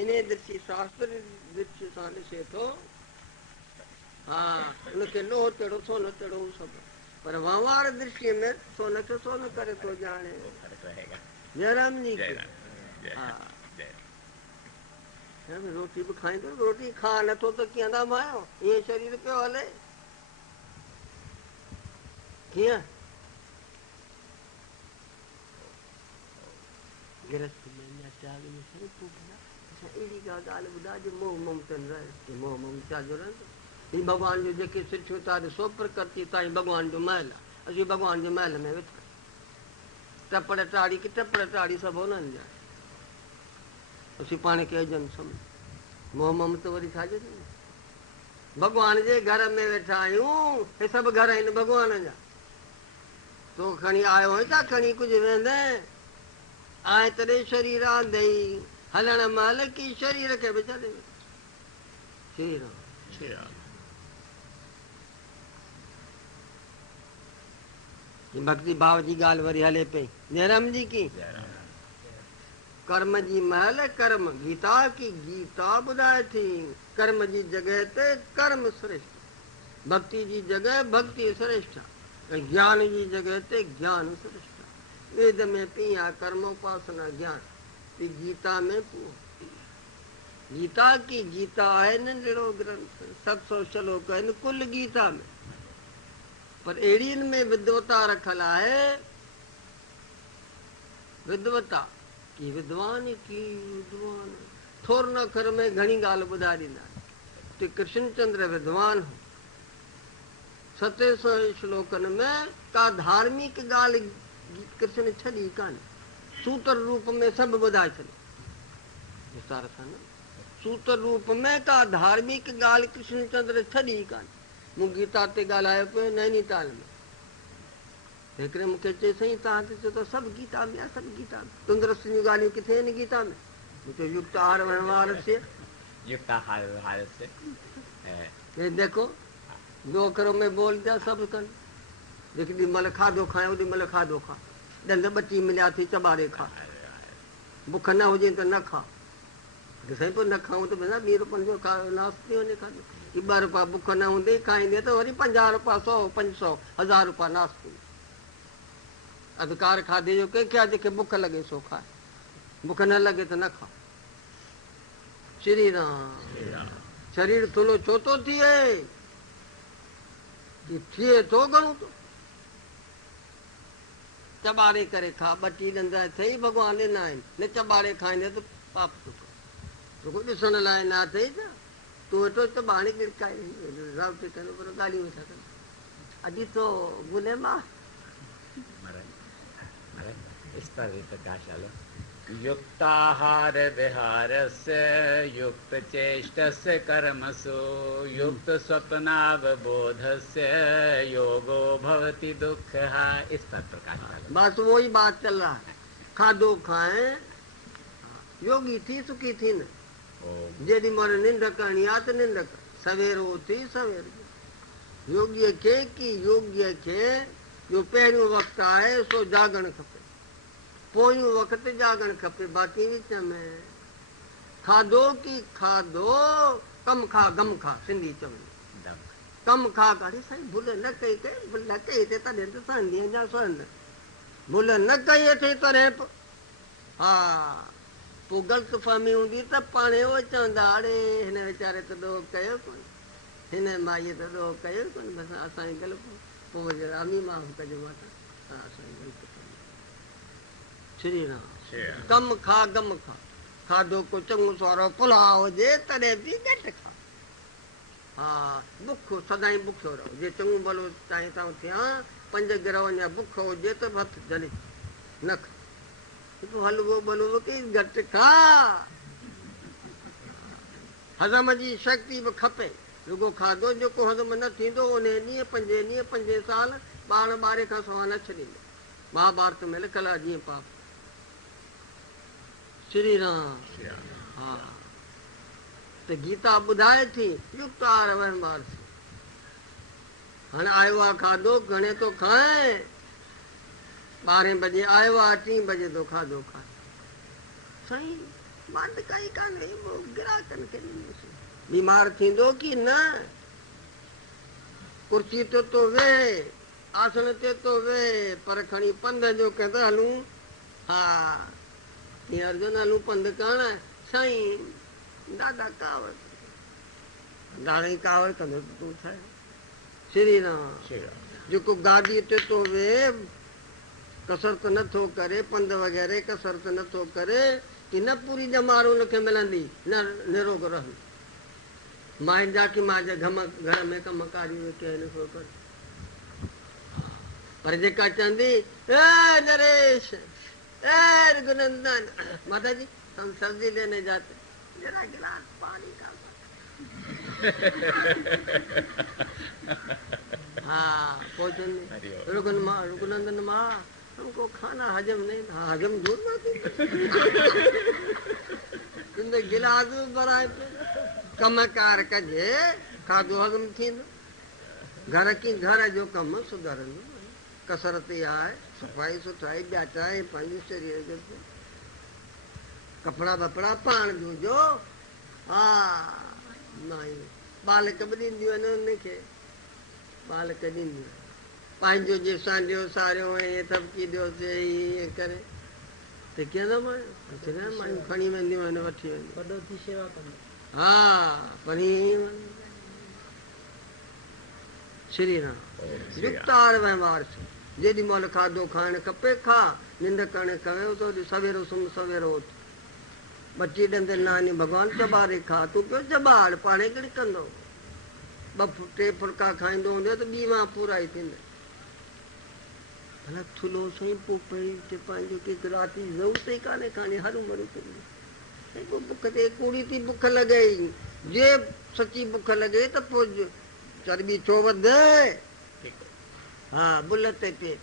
इन्हें दृष्टि शास्त्र दृष्टि सां ॾिसे थो। हाँ उनके लोह तेड़ो सोन तेड़ो सब पर व्यवहार दृष्टि में सोन के सोन करे तो जाने। जयराम जी की हाँ रोटी भी खाई तो रोटी खा न तो क्या मायो ये शरीर पे हले किया गिरस्त में त्याग में सही पूछना अहिड़ी का ॻाल्हि ॿुधा जो मोह ममतन रहे मोह ममता जो रहंदो ही भगवान जो जेके सिठियूं तारी सो प्रकृति ताईं भगवान जो महल आहे असीं भगवान जे महल में वेठा टपड़ टाड़ी की टपड़ टाड़ी सभु हुननि जा असीं पाण खे अजनि सम्झ मोह ममत वरी छाजे भगवान जे घर में वेठा आहियूं हे सभु घर आहिनि भगवान जा तो खणी आयो है छा खणी कुझु वेंदे आए तॾहिं शरीर आंदई हलण महिल की शरीर खे बि छॾे श्री राम भक्ति भाव जी ॻाल्हि वरी हले पई जयराम जी की कर्म जी महल कर्म गीता की गीता ॿुधाए थी कर्म जी जॻह ते कर्म श्रेष्ठ भक्ति जी जॻह भक्ति श्रेष्ठ ज्ञान जी जॻह ते ज्ञान श्रेष्ठ वेद में पिया कर्म उपासना ज्ञान गीता में गीता की गीता है नंढड़ो ग्रंथ 700 श्लोक आहिनि कुल गीता में पर अहिड़ी में विद्वता रखल आहे विद्वता की विद्वान की विद्वान थोर न अखर में घणी ॻाल्हि ॿुधाए ॾींदा आहिनि कृष्णचंद्र विद्वान हो 700 श्लोकनि में का धार्मिक ॻाल्हि कृष्ण छॾी कान सूत्र रूप में सभु ॿुधाए छॾियो विस्तार सां न सूत्र रूप में का धार्मिक ॻाल्हि कृष्णचंद्र छॾी कान मूं गीता ते ॻाल्हायो पियो नैनीताल में हिकिड़े मूंखे चई साईं तव्हां ते चयो त सभु गीता में आहे सभु गीता में तंदुरुस्त जूं ॻाल्हियूं किथे आहिनि गीता में मूंखे युक्त आहार व्यवहार से देखो दो अखरों में बोल दिया सब कन जेकी ॾी महिल खाधो खाए ओॾी महिल खाधो खा ॾंद ॿची मिलिया थी चॿारे खा बुख न हुजे त न खा साईं पोइ न खाऊं त भला 2 रुपयनि जो नाश्तो थी वञे खाधो की 2 रुपया बुख न हूंदे खाईंदे त वरी 50 रुपया 100 500 1000 रुपया नाश्तो अधिकार खाधे जो कंहिंखे आहे जेके बुख लॻे सो खाए बुख न लॻे त न खा श्री राम शरीर थुलो छो थो थिए थिए थो घणो थो चॿारे करे खा 2 ॾंद अथई भॻवान ॾिना आहिनि न चॿारे खाईंदे त पाप थो तोखे ॾिसण लाइ न अथई छा तूं वेठो चॿारे गिड़काए ॻाल्हियूं वेठा कनि अॼु तो भुले मां युक्ताहार विहारस्य युक्त चेष्टस्य कर्मसु युक्त स्वप्नावबोधस्य योगो भवति दुःखः इस पर प्रकाश डालो बस वही बात चल रहा है खाधो खाए योगी थी सुखी थी न जेॾी महिल निंड करणी आहे त निंड कर सवेरो उथी सवेर योगीअ खे की योगीअ खे जो पहिरियों वक़्तु आहे सो जागणु खपे पोयों वक़्तु जागणु खपे बाक़ी विच में खाधो की खाधो कम खा गम खा सिंधी चवंदी कम खा अरे साईं भुल न कई भुल न कई ते तॾहिं त सहंदी अञा सहंद भुल न कई अथई तॾहिं हा पोइ ग़लतफ़हमी हूंदी त पाणे उहो चवंदा अड़े हिन वीचारे त ॾोह कयो कोन हिन माईअ त ॾोह कयो कोन बसि असांजी ग़लति पोइ रामी माफ़ कजो माता हा असांजी ग़लति श्री राम कम खा गम खा खाधो को चङो सवारो पुलाव हुजे तॾहिं बि घटि खा हा बुख सदाईं बुखियो रहो जे चङो भलो चाहे था थियां 5 गिरह अञा बुख हुजे त हथु जले न खा हलवो भलवो की घटि खा हज़म जी शक्ति बि खपे रुगो खाधो जेको हज़म न थींदो उन ॾींहुं 5 साल ॿार ॿारे खां सवाइ न छॾींदो महाभारत में लिखल आहे जीअं पाप श्री राम हा त गीता ॿुधाए थी युक्त आहार व्यवहार से हाणे आयो आहे खाधो घणे थो खाए 12 बजे आयो आहे 3 बजे तो खाधो खाए साईं बंदि कई कान्हे ग्राहकनि खे ॾिनोसीं बीमार थींदो की न कुर्सी ते तो वेह आसन ते तो वेह पर खणी पंध जो कंदा हलूं हा हीअं अर्जुन हलूं पंधु करणु साईं ॾाढा कावड़ ॾाढी कावड़ कंदो तूं छा श्री राम जेको गाॾीअ ते तो वेह कसरत नथो करे पंधु वग़ैरह कसरत नथो करे की न पूरी ॼमार हुनखे मिलंदी न निरोग रहंदो माइन जा की मां घर में कमकारी वेठे आहिनि कर पर जेका चवंदी ए नरेश ए रघुनंदन माता जी हम सब्जी लेने जाते जरा गिलास पानी का हाँ पहुंचेंगे रघुनंदन माँ हमको खाना हजम नहीं था हजम दूर तुंहिंजे गिलास भराए पे कमकार कजे खाधो हजम थींदो घर जो कमु सुधारंदो कसरत आहे सफ़ाई सुथराई ॿियाटाए पंहिंजे शरीर जो कपिड़ा वपड़ा पाण धोजो हा माई बालक बि ॾींदियूं आहिनि हुनखे बालक ॾींदियूं पंहिंजो जंहिंसां ॾियो सारियो ऐं थपकी ॾियोसीं ईअं करे त कीअं मायूं खणी वेंदियूं आहिनि वठी वेंदियूं वॾो थी शेवा कंदो हा पर श्री राम युक्तार वहिंवार जेॾी महिल खाधो खाइणु खपे खा निंड करणु कयो त सवेरो सुम्ह सवेरो उथ बची ॾंदे नानी भॻवानु चॿारे खा तूं पियो चॿाड़ पाणे कहिड़ी कंदो टे फुल्का खाईंदो हूंदो त ॿी मां पूरा ई थींदा भला थुलो साईं पोइ पहिरीं पंहिंजो की राति जी ज़रूरत ई कान्हे खाने हरू भरू थींदी पोइ बुख ते कूड़ी थी बुख लॻे जे सची बुख लॻे त पोइ चर्बी छो वधे हा बुल ते पेट